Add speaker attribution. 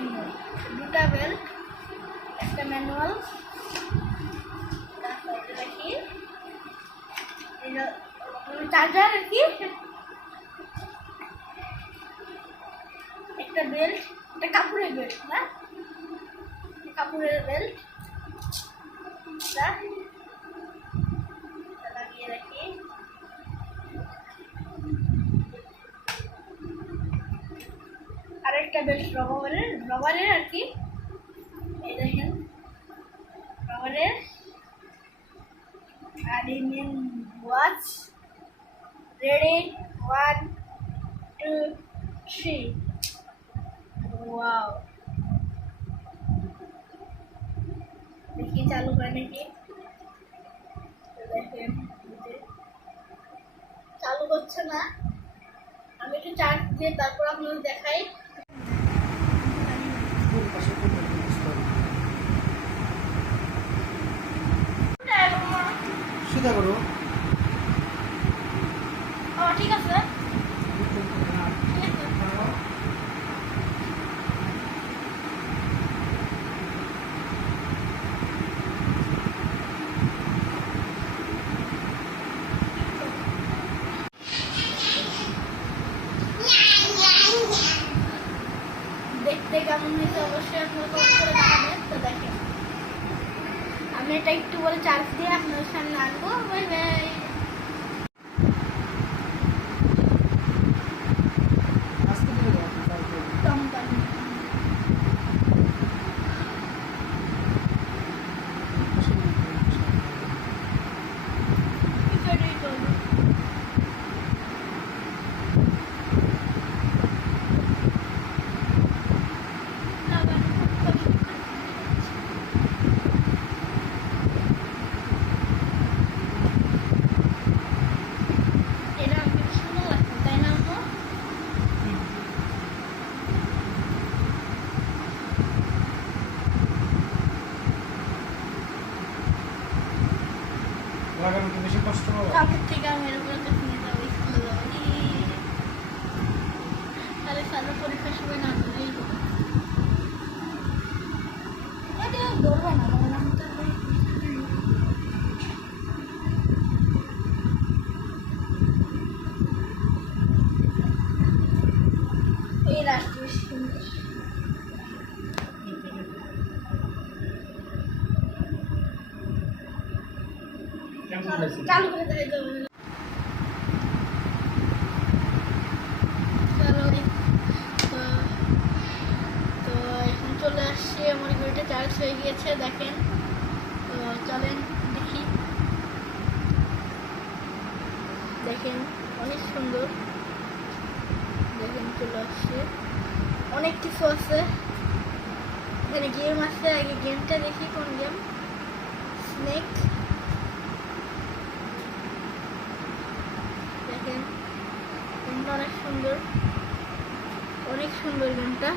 Speaker 1: সুন্দর দুটা বেল্ট একটা ম্যানুয়াল দেখি চার্জার আর কি, একটা বেল্ট একটা কাপড়ের বেল্ট হ্যাঁ? কাপড়ের বেল্ট আরেকটা বেল্ট রবারের রবারের আর কি। এই দেখেন রবারের আর men watch ready one two three wow দেখি চালু করে নাকি? দেখেন চালু করছে না। আমি একটু চার্জ দিয়ে তারপর আপনাদের দেখাই।
Speaker 2: সিধা করো।
Speaker 1: ঠিক আছে। দেখতে কেমন হয়েছে? অবশ্যই আপনারা কমেন্ট করে জানাবেন তো দেখেন আমি এটা একটু বলে চার্জ দিয়ে আপনাদের সামনে আনব থেকে এরকম একটা কিনে যাব স্কুলে যাব। তাহলে সারা পরীক্ষার সময় না দিলেই হবে। না তো এখন চলে আসছি, আমার ঘড়িটা চার্জ হয়ে গিয়েছে দেখেন তো চলেন দেখি দেখেন অনেক সুন্দর। দেখেন, চলে আসছে। অনেক কিছু আছে। এখানে গেম আছে, আগে গেমটা দেখি, কোন গেম স্নেক দেখেন গেমটা অনেক অনেক সুন্দর গেমটা